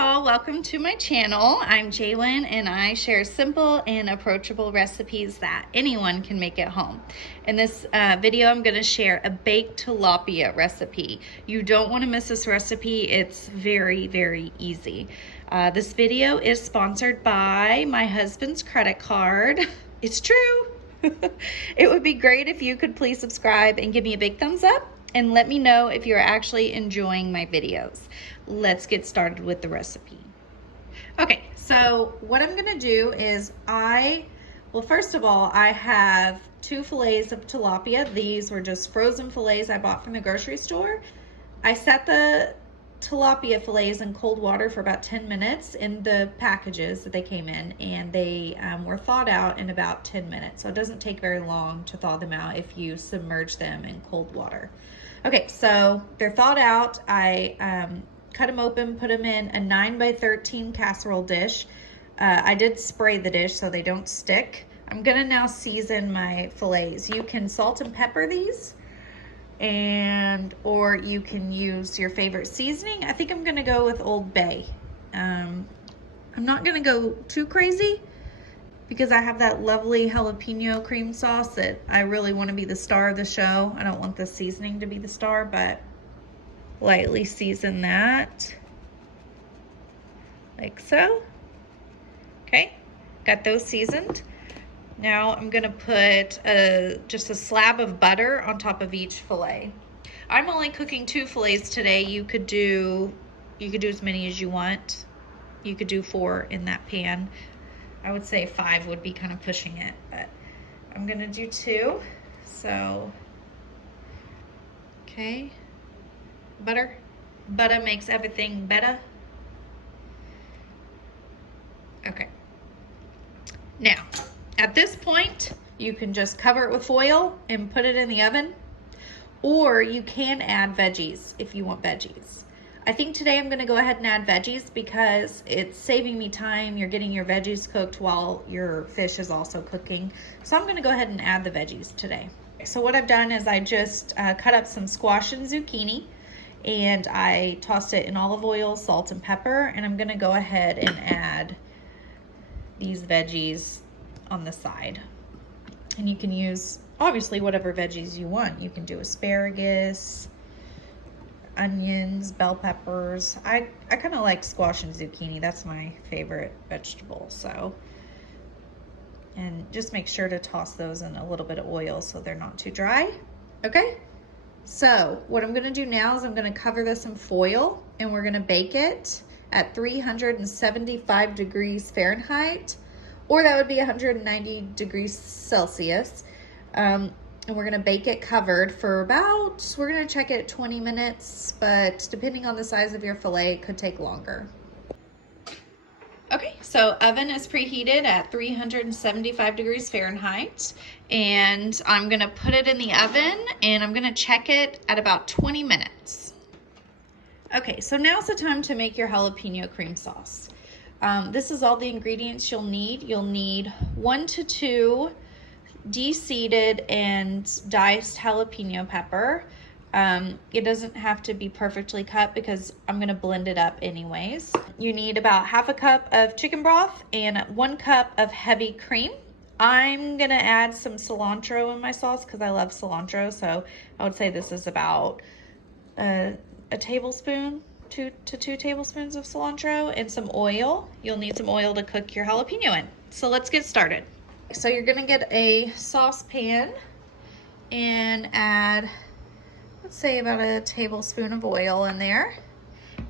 y'all, welcome to my channel. I'm Jaylon and I share simple and approachable recipes that anyone can make at home. In this video, I'm going to share a baked tilapia recipe. You don't want to miss this recipe. It's very, very easy. This video is sponsored by my husband's credit card. It's true. It would be great if you could please subscribe and give me a big thumbs up and let me know if you're actually enjoying my videos. Let's get started with the recipe. Okay, so what I'm gonna do is first of all, I have 2 fillets of tilapia. These were just frozen fillets I bought from the grocery store. I set the tilapia fillets in cold water for about 10 minutes in the packages that they came in, and they were thawed out in about 10 minutes. So it doesn't take very long to thaw them out if you submerge them in cold water. Okay, so they're thawed out. I cut them open, put them in a 9x13 casserole dish. I did spray the dish so they don't stick. I'm gonna now season my fillets. You can salt and pepper these, or you can use your favorite seasoning. I think I'm gonna go with Old Bay. I'm not gonna go too crazy because I have that lovely jalapeno cream sauce that I really want to be the star of the show. I don't want the seasoning to be the star, but lightly season that like so. Okay, got those seasoned. Now I'm gonna put just a slab of butter on top of each fillet. I'm only cooking 2 fillets today. You could do as many as you want. You could do 4 in that pan. I would say 5 would be kind of pushing it, but I'm gonna do 2. So, okay, butter makes everything better. Okay, now at this point you can just cover it with foil and put it in the oven, or you can add veggies if you want veggies. I think today I'm gonna go ahead and add veggies because it's saving me time. You're getting your veggies cooked while your fish is also cooking. So I'm gonna go ahead and add the veggies today. So what I've done is I just cut up some squash and zucchini, and I tossed it in olive oil, salt, and pepper. And I'm gonna go ahead and add these veggies on the side. And you can use, obviously, whatever veggies you want. You can do asparagus, onions, bell peppers. I kind of like squash and zucchini. That's my favorite vegetable. So, and just make sure to toss those in a little bit of oil so they're not too dry. Okay, so what I'm gonna do now is I'm gonna cover this in foil, and we're gonna bake it at 375 degrees Fahrenheit, or that would be 190 degrees Celsius. And we're gonna bake it covered for about, we're gonna check it 20 minutes, but depending on the size of your fillet, it could take longer. Okay, so oven is preheated at 375 degrees Fahrenheit, and I'm gonna put it in the oven, and I'm gonna check it at about 20 minutes. Okay, so now's the time to make your jalapeno cream sauce. This is all the ingredients you'll need. You'll need 1 to 2 deseeded and diced jalapeno pepper. It doesn't have to be perfectly cut because I'm gonna blend it up anyways. You need about 1/2 cup of chicken broth and 1 cup of heavy cream. I'm gonna add some cilantro in my sauce because I love cilantro, so I would say this is about a tablespoon, 2 to 2 tablespoons of cilantro, and some oil. You'll need some oil to cook your jalapeno in. So let's get started. So you're gonna get a saucepan and add, let's say, about a tablespoon of oil in there.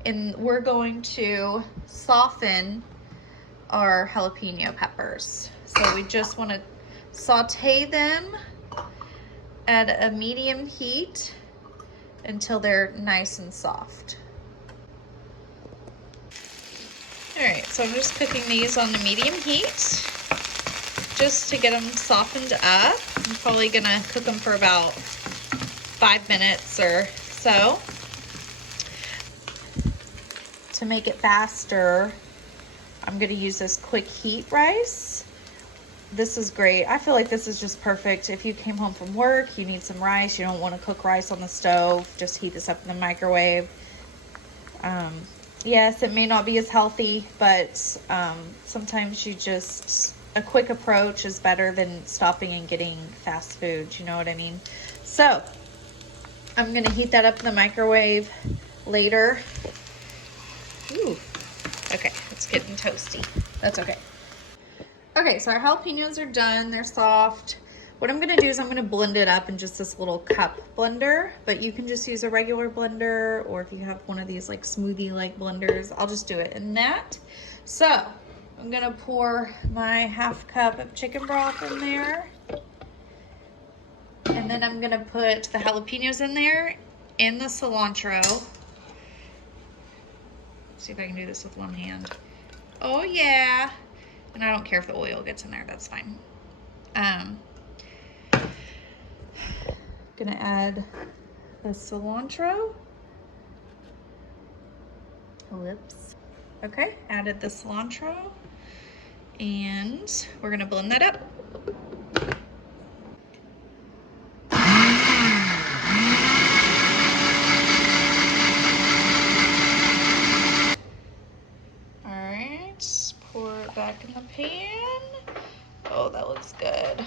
And we're going to soften our jalapeno peppers. So we just wanna saute them at a medium heat until they're nice and soft. All right, so I'm just cooking these on the medium heat just to get them softened up. I'm probably gonna cook them for about 5 minutes or so. To make it faster, I'm gonna use this quick heat rice. This is great. I feel like this is just perfect. If you came home from work, you need some rice, you don't wanna cook rice on the stove, just heat this up in the microwave. Yes, it may not be as healthy, but sometimes a quick approach is better than stopping and getting fast food. You know what I mean? So I'm gonna heat that up in the microwave later. Ooh, okay, it's getting toasty. That's okay. Okay, so our jalapenos are done. They're soft. What I'm gonna do is I'm gonna blend it up in just this little cup blender, but you can just use a regular blender, or if you have one of these like smoothie-like blenders, I'll just do it in that. So I'm gonna pour my 1/2 cup of chicken broth in there. And then I'm gonna put the jalapenos in there and the cilantro. See if I can do this with one hand. Oh yeah. And I don't care if the oil gets in there, that's fine. Gonna add the cilantro. Whoops. Okay, added the cilantro. And we're gonna blend that up. Back in the pan. Oh, that looks good.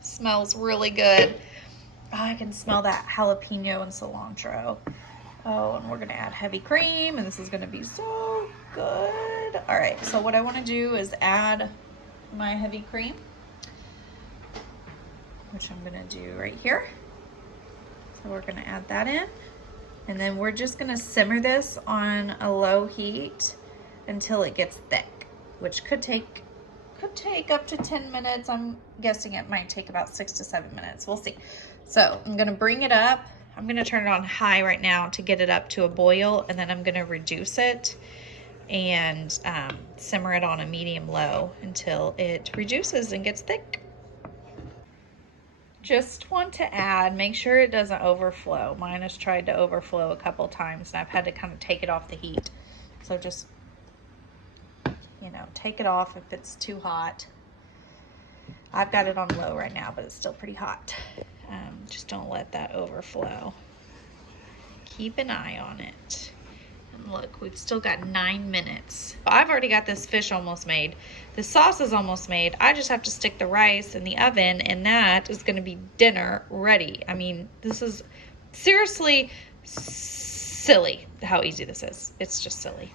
Smells really good. Oh, I can smell that jalapeno and cilantro. Oh, and we're gonna add heavy cream, and this is gonna be so good. All right, so what I wanna do is add my heavy cream, which I'm gonna do right here. So we're gonna add that in, and then we're just gonna simmer this on a low heat until it gets thick, which could take up to 10 minutes. I'm guessing it might take about 6 to 7 minutes. We'll see. So I'm gonna bring it up. I'm gonna turn it on high right now to get it up to a boil, and then I'm gonna reduce it and simmer it on a medium low until it reduces and gets thick. Just want to add, make sure it doesn't overflow. Mine has tried to overflow a couple times, and I've had to kind of take it off the heat. So just, you know, take it off if it's too hot. I've got it on low right now, but it's still pretty hot. Just don't let that overflow. Keep an eye on it. And look, we've still got 9 minutes. I've already got this fish almost made. The sauce is almost made. I just have to stick the rice in the oven, and that is gonna be dinner ready. I mean, this is seriously silly how easy this is. It's just silly.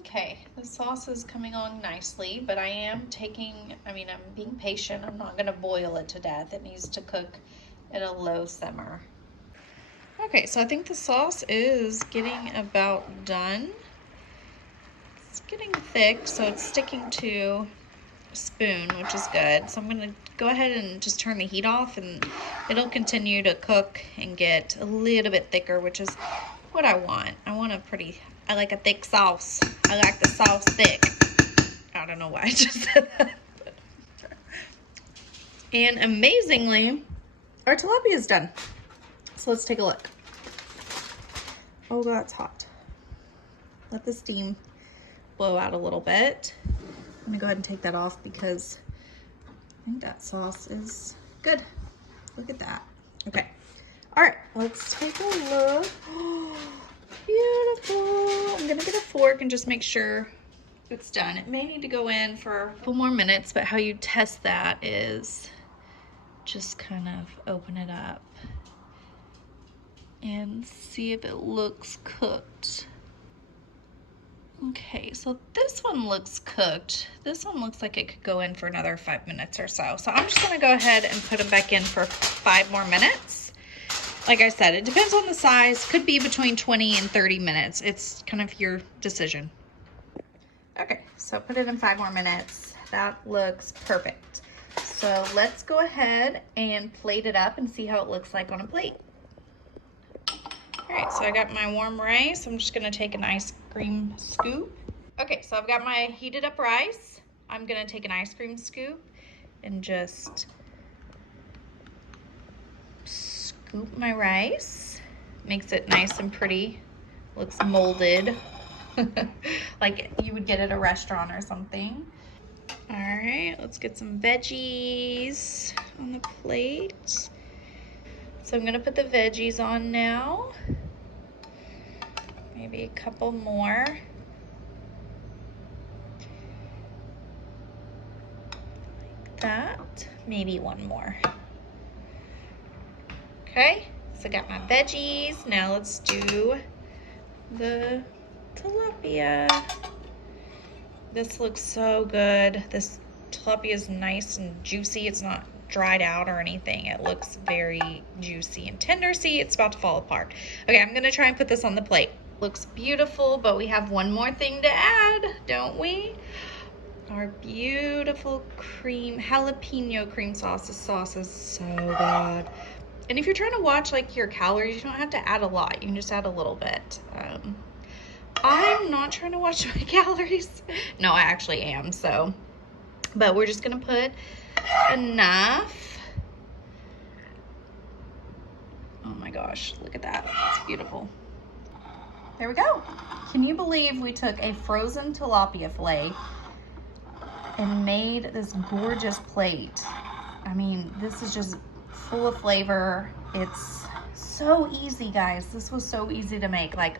Okay, the sauce is coming on nicely, but I'm being patient. I'm not gonna boil it to death. It needs to cook at a low simmer. Okay, so I think the sauce is getting about done. It's getting thick, so it's sticking to a spoon, which is good. So I'm gonna go ahead and just turn the heat off, and it'll continue to cook and get a little bit thicker, which is what I want. I like a thick sauce. I like the sauce thick. I don't know why I just said that. And amazingly, our tilapia is done. So let's take a look. Oh God, it's hot. Let the steam blow out a little bit. I'm gonna go ahead and take that off because I think that sauce is good. Look at that. Okay. All right, let's take a look. Oh, beautiful. I'm gonna get a fork and just make sure it's done. It may need to go in for a couple more minutes, but how you test that is just kind of open it up and see if it looks cooked. Okay, so this one looks cooked. This one looks like it could go in for another 5 minutes or so. So I'm just gonna go ahead and put them back in for 5 more minutes. Like I said, it depends on the size. Could be between 20 and 30 minutes. It's kind of your decision. Okay, so put it in 5 more minutes. That looks perfect. So let's go ahead and plate it up and see how it looks like on a plate. All right, so I got my warm rice. I'm just gonna take an ice cream scoop. Okay, so I've got my heated up rice. I'm gonna take an ice cream scoop and just scoop my rice. Makes it nice and pretty. Looks molded, like you would get at a restaurant or something. All right, let's get some veggies on the plate. So I'm gonna put the veggies on now. Maybe a couple more. Like that. Maybe one more. Okay, so I got my veggies. Now let's do the tilapia. This looks so good. This tilapia is nice and juicy. It's not dried out or anything. It looks very juicy and tender. See, it's about to fall apart. Okay, I'm gonna try and put this on the plate. Looks beautiful, but we have one more thing to add, don't we? Our beautiful jalapeno cream sauce. This sauce is so good. And if you're trying to watch like your calories, you don't have to add a lot. You can just add a little bit. I'm not trying to watch my calories. No, I actually am, so. But we're just gonna put enough. Oh my gosh, look at that, it's beautiful. There we go. Can you believe we took a frozen tilapia fillet and made this gorgeous plate? I mean, this is just full of flavor. It's so easy, guys. This was so easy to make. Like,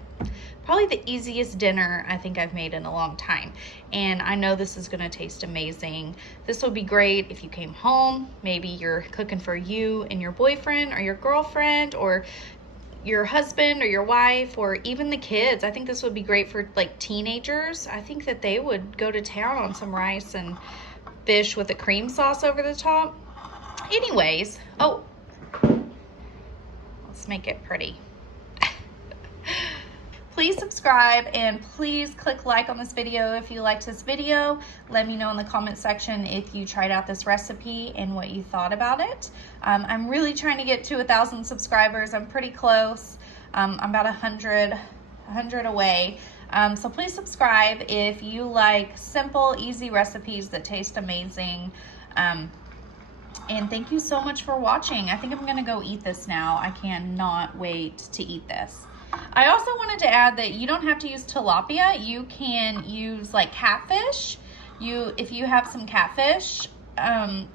probably the easiest dinner I think I've made in a long time. And I know this is gonna taste amazing. This would be great if you came home. Maybe you're cooking for you and your boyfriend or your girlfriend or your husband or your wife or even the kids. I think this would be great for like teenagers. I think that they would go to town on some rice and fish with a cream sauce over the top. Anyways, oh, let's make it pretty. Please subscribe and please click like on this video if you liked this video. Let me know in the comment section if you tried out this recipe and what you thought about it. I'm really trying to get to 1,000 subscribers. I'm pretty close. I'm about 100 away. So please subscribe if you like simple, easy recipes that taste amazing. And thank you so much for watching. I think I'm gonna go eat this now. I cannot wait to eat this. I also wanted to add that you don't have to use tilapia. You can use like catfish. If you have some catfish,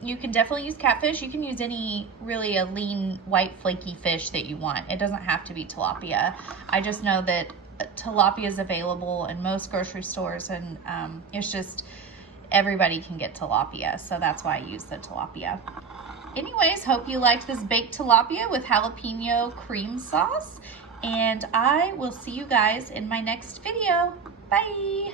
you can definitely use catfish. You can use any really a lean, white, flaky fish that you want. It doesn't have to be tilapia. I just know that tilapia is available in most grocery stores, and it's just everybody can get tilapia, so that's why I use the tilapia. Anyways, hope you liked this baked tilapia with jalapeno cream sauce, and I will see you guys in my next video. Bye!